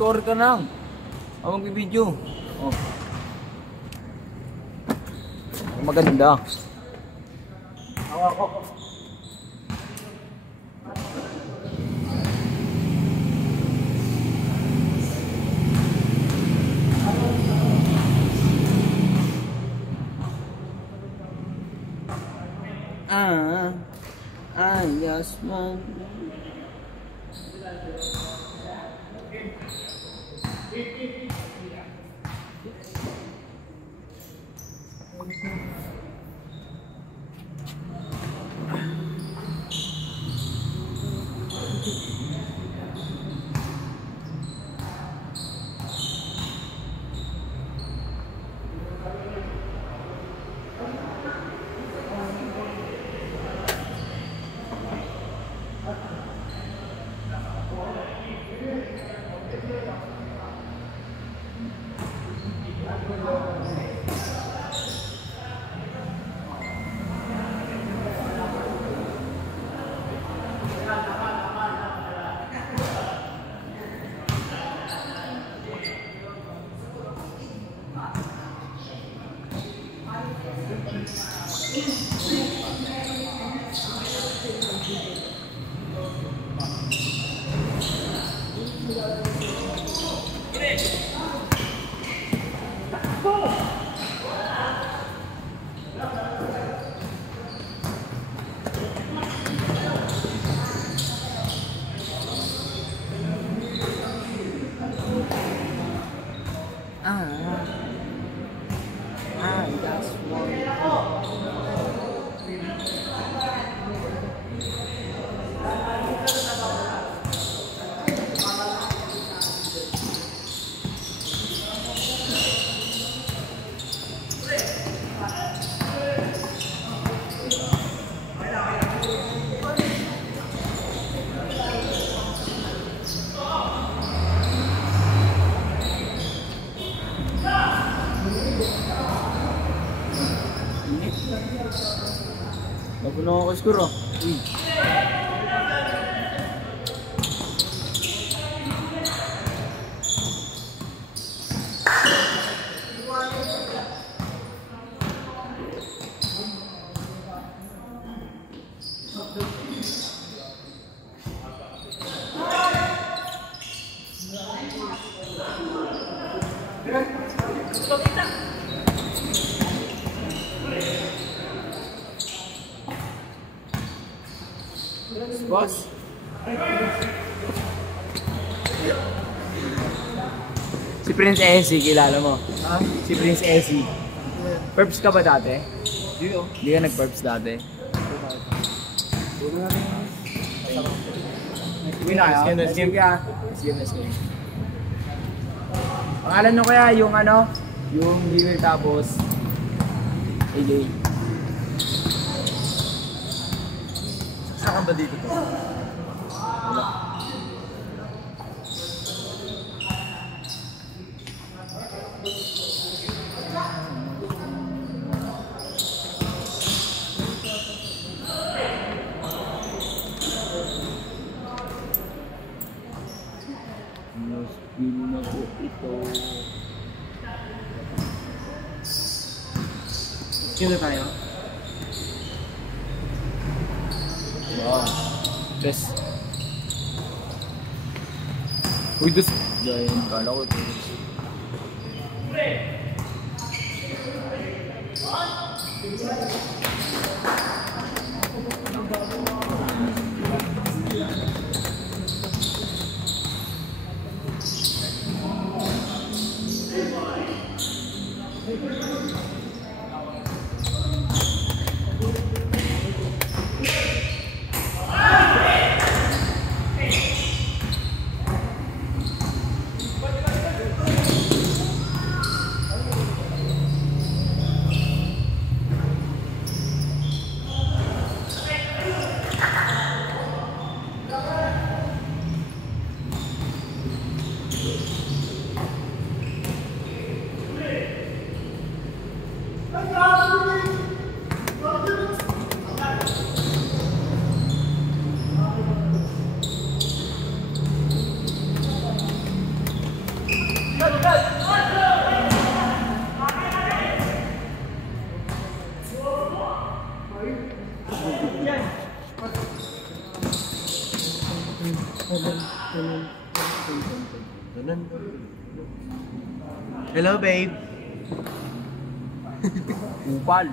Score ka lang. Ako magbibideo. Oh. Maganda. Ako. I just want. Napuno ako siguro. Boss. Si Prince Essie, kilala mo? Ha? Si Prince Essie. Perps ka ba dati? Hindi oh. Hindi ka nag-perps dati? Game ka. Pangalan nyo kaya yung ano? Yung Gmail tapos AJ. Saan ba dito to? Wala. Spin na po ito. Sino tayo? Wow. Best. Uy, dos. Giant. Kala ko ito. Hello, babe. Upal.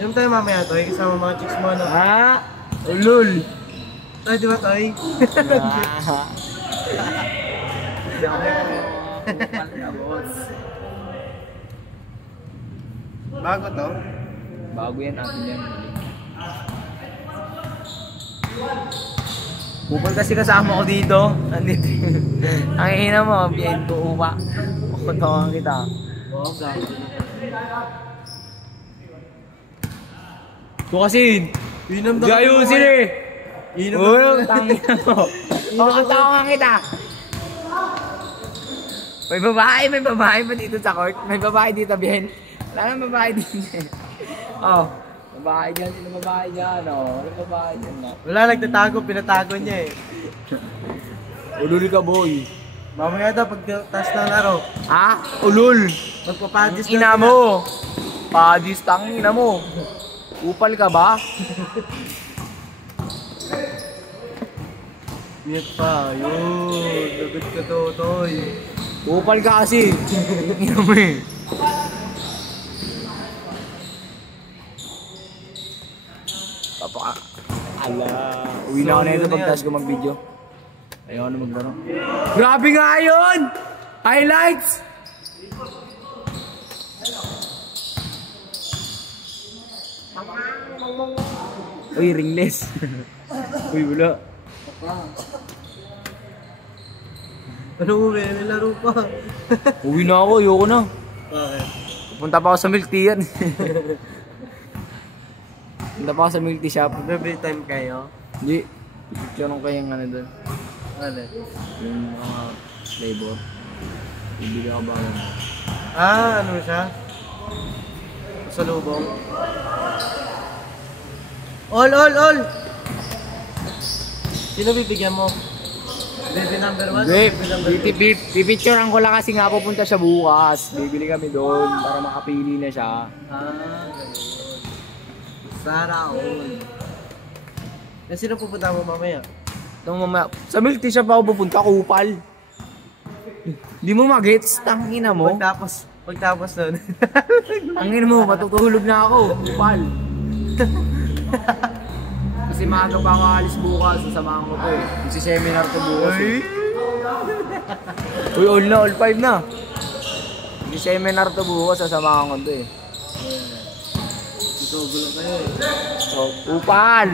Inom tayo mamaya, Toy. Kasama mga chicks mo, no? Ha? Ulul. Toy, di ba, Toy? Upal na, boss. Bago to? Bago yan, atin yan. Upal kasi kasama ko dito. Nandito. Ang ina mo, biyahin ko upa. Kukuntawan kita. Oo, bago. Ito kasi, Inom di ayusin eh. Inom Uy, tangina mo. Kukuntawan kita. May babae pa dito sa court. May babae dito, biyahin. Wala nang babae dito. Oh, babae dyan, sino babae dyan, oh. Wala babae dyan, no? Wala, nagtatago. Pinatago niya eh. Ulul ka, boy. Mamaya daw, pagtas ng laro. Ha? Ulul. Magpapadis Ina mo. Padis, tangina mo. Upal ka ba? Mute pa. Yun. Lagot ka to, Toy. Upal ka kasi. Ina mo eh. Papa. Ala. Uwi na ako na ito pagtas ko mag-video. Ayaw na maglaro. Grabe nga yun! Highlights! Uy, ringless. Uy, wala. Ano uwi? May laro pa. Uwi na ako, ayoko na. Bakit? Pupunta pa ako sa milk tea yan. Pupunta pa ako sa milk tea shop. Every time kayo? Hindi. Picture nung kayang ano doon. Ano? Yung mga flavor. Bibili ako ba yan? Ah, ano siya? Sa lubong. All! Sino bibigyan mo? Baby number 1? Hindi. Pipicturean ko lang kasi nga pupunta siya bukas. Bibili kami doon para makapili na siya. Ah, ganun. Sana all. Yan, sino pupunta mo mamaya? Nung mamaya, sa milk tea shop ako pupunta, kupal. Hindi mo magets, tangina mo. Pagtapos nun. Tangina mo, matutulog na ako, kupal. Kasi maaga pa ako alis bukas, sasamahan ko to eh. Seminar to bukas eh. Uy, all 5 na. Seminar to bukas, sasamahan ko to eh. Tutugo lang kayo eh. So, upal!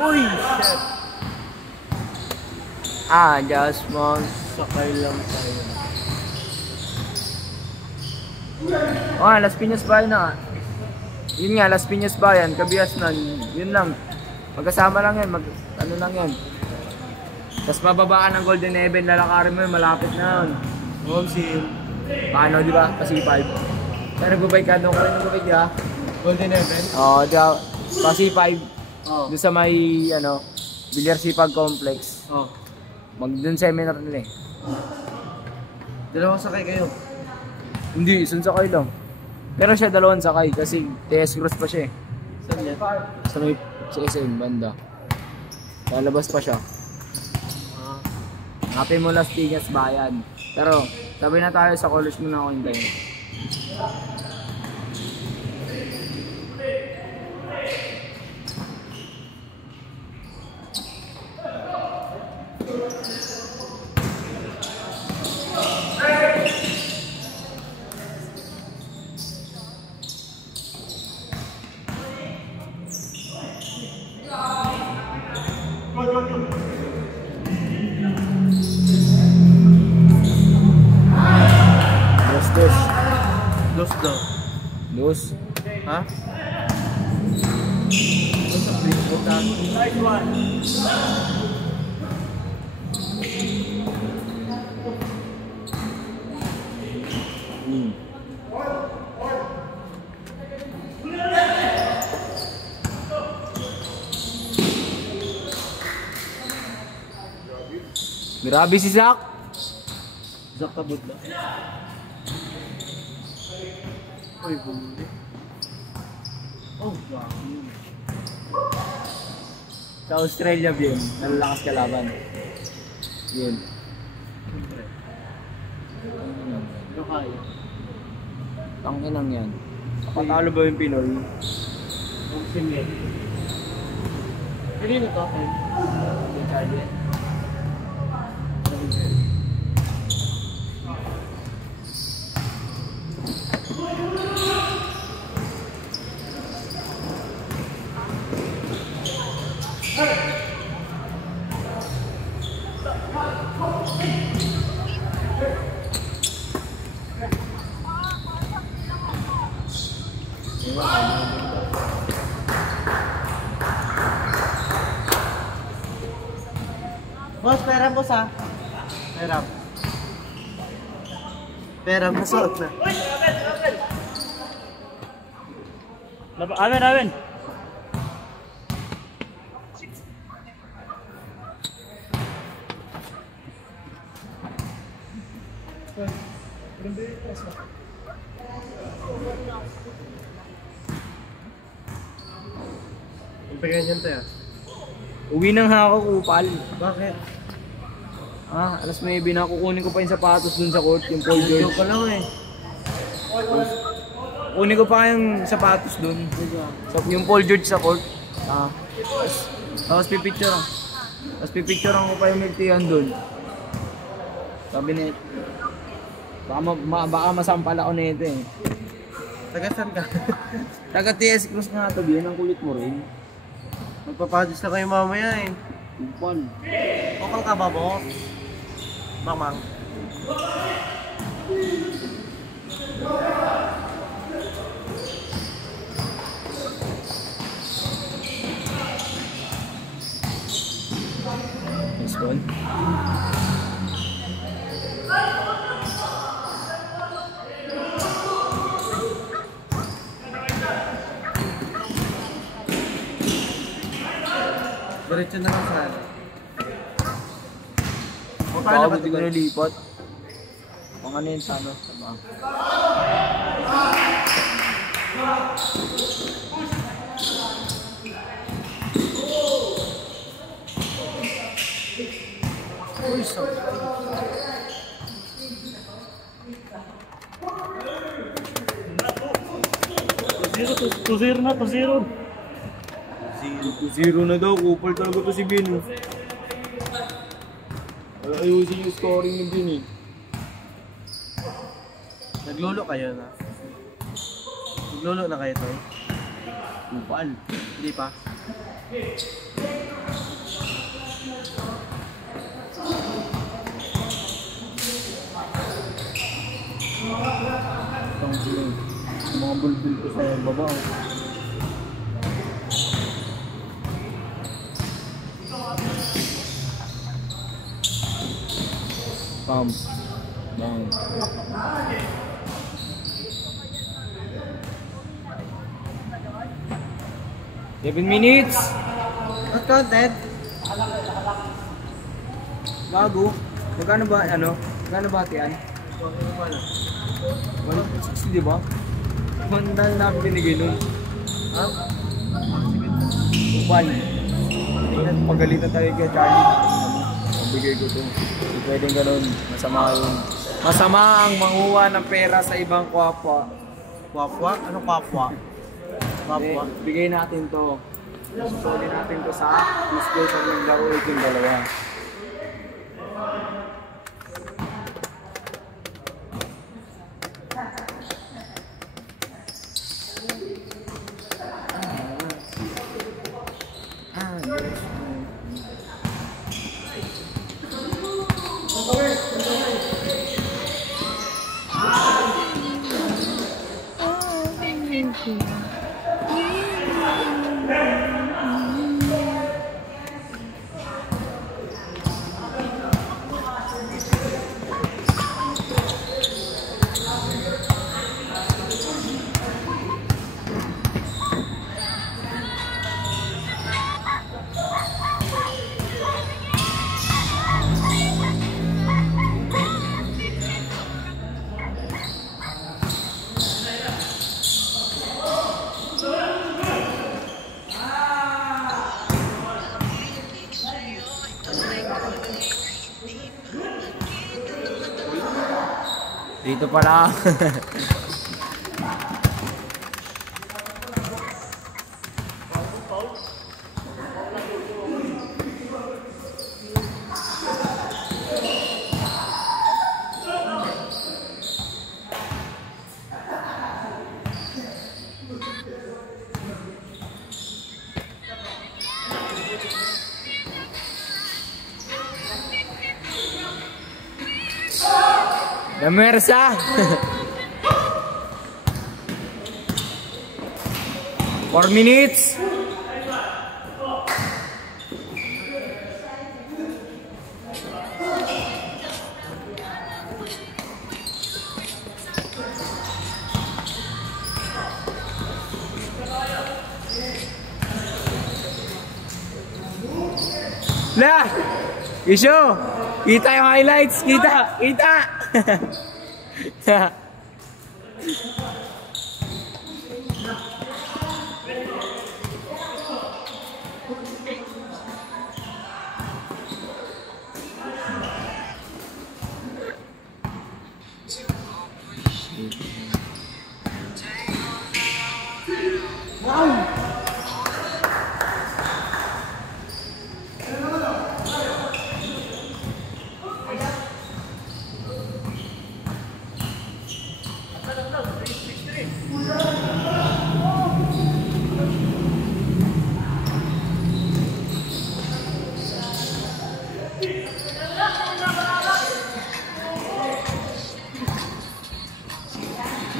Uy! Shit! Just want Sakay lang tayo. oh, Las Piñas Bayan na. Yun nga, Las Piñas Bayan, Kabias na. Yun lang. Magkasama lang yan, ano lang yan. Tapos mababaan ng Golden Heaven, lalakarin mo yun, malapit na yun. Home sim. Paano, di ba? Kasi 5. Pero nagbabay ka, doon ka rin nagbabay ka. Golden Heaven? Oo, di ba? Kasi 5. Oh. Doon sa may, ano, Bilyar-Sipag Complex. Oh. Doon seminar nila eh. Dalawang sakay kayo. Hindi, isang sakay lang. Pero siya dalawang sakay kasi TS Cross pa siya eh. Saan yan? Sa may sa SM banda. Lalabas pa siya. Ah. Hanapin mo Las Piñas Bayan. Pero, sabi na tayo sa college muna ako hintayin. Dos daw. Dos. Ha? Dos sa free food ha? Nice one! Grabe si Zach. Zach kabot ba? Uy, bumuli. Oh, wow. Sa Australia, yun. Nalalakas kalaban. Yun. Ano kaya? Tanginang yan. Patalo ba yung Pinoy? Ang simil. Pili na to, okay? Yung Charlie. Boss, peram boss ha. Peram. Peram, nasuot na. Amin, amin. Yung ganyan tayo. Uwi nang ako, kupal. Bakit? Ah, alas 9 na, kukunin ko pa yung sapatos dun sa court, yung Paul Joke George. ko lang eh. Kunin ko pa yung sapatos dun. Yung Paul George sa court. Ah. Tapos pipicture ako. Tapos pipicture ko pa yung miltihan dun. Sabi ni, baka masampal ako nito eh. Taga saan ka? Taga TS Cruz nga to, biyan ang kulit mo rin. Magpapadis na kayo mamaya eh. Kupal. Okal ka ba, boss? Mamang. Nice one. Diretso na lang saan. O, paano Baka ba buti ko ito? nalipat. Kung ano yun sana. Tama. Uy, sorry. To zero na, to zero. 0-0 na daw, kupal talaga to si Bin. Ayusin yung scoring ni Bin eh. Naglulo kayo na. Naglulo na kayo to eh. Kupal. Hindi pa. Itong sila. Mga bulbul ko sa baba. Pump. Down. Seven minutes. Not counted. Bago. Magkano ba ano? Magkano ba yan? 160, di ba? Mandal na binigay nun. Ha? Kupal. Pagalitan tayo kay Charlie. Bigay ko to. Hindi pwedeng ganun. Masama yun. Masama ang manguha ng pera sa ibang kwapwa. Kwapwa? Ano kwapwa? Kwapwa? Bigay natin to. Susuli natin to sa display sa yung laro yung dalawa. Dito pala. Damersa. 4 minutes. Lah, Isyo, kita yung highlights, kita.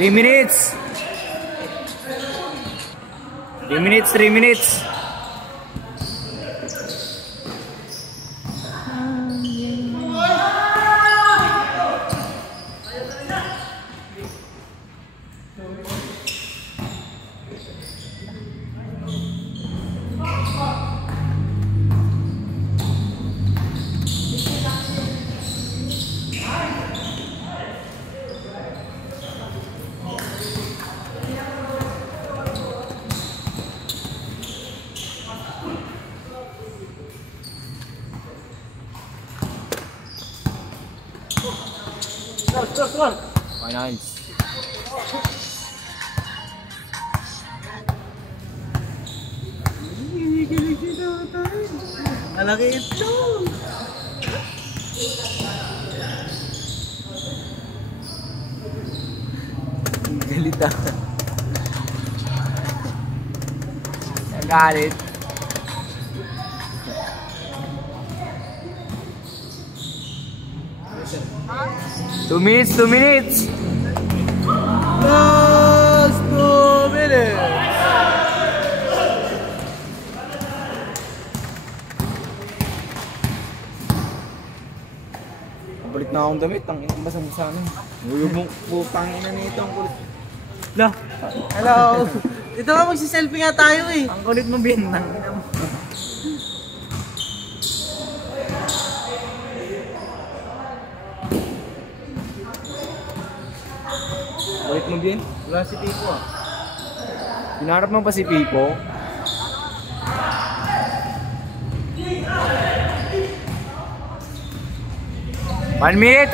3 minutes. 3 minutes. Finals. Malaki ito. Galit ah. Nagalit. Two minutes. Last 2 minutes. Balik na akong damit. Ang basang-basa na. Yung putang ina nito ang kulit. Lah. Hello. Dito nga magsi-selfie nga tayo eh. Ang kulit mo, Bin. Kulit mo, Bin. Wala si Pico ah. Hinarap mo pa si Pipo. One minute.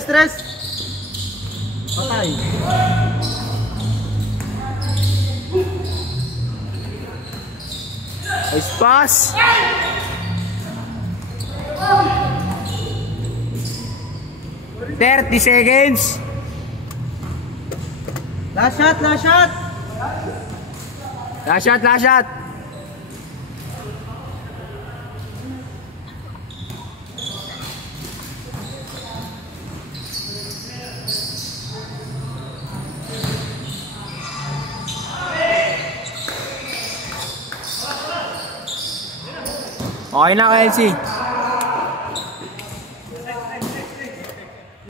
Stress. Patay. Nice pass. $30 seconds. Last shot. Last shot. Okay na, Kelsey.